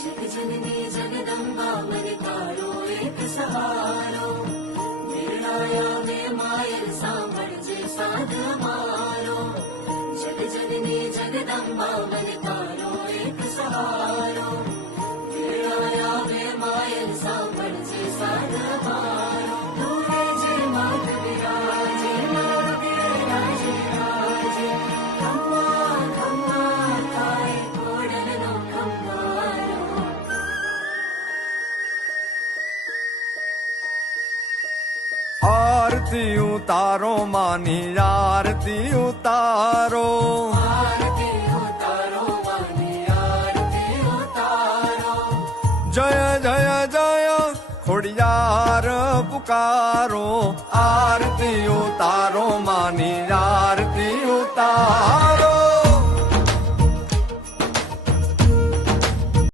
जगजननी जगदम्बा मन तारो एक सहारो निर्णाया वे मायर सांभळ जे साध मारो जगजननी जगदम्बा मन तारो एक सहारो निर्णाया वे मायर सांभळ जे साध मारो तूरे जे मात विराजे माते राजे राजे खम्मा खम्मा ताई कोडलनो खम्मारो आरती उतारो मानी आरती उतारो आरती उतारो मानी आरती उतारो जय जय जय खोड़ियार पुकारो आरती उतारो मानी आरती उतारो।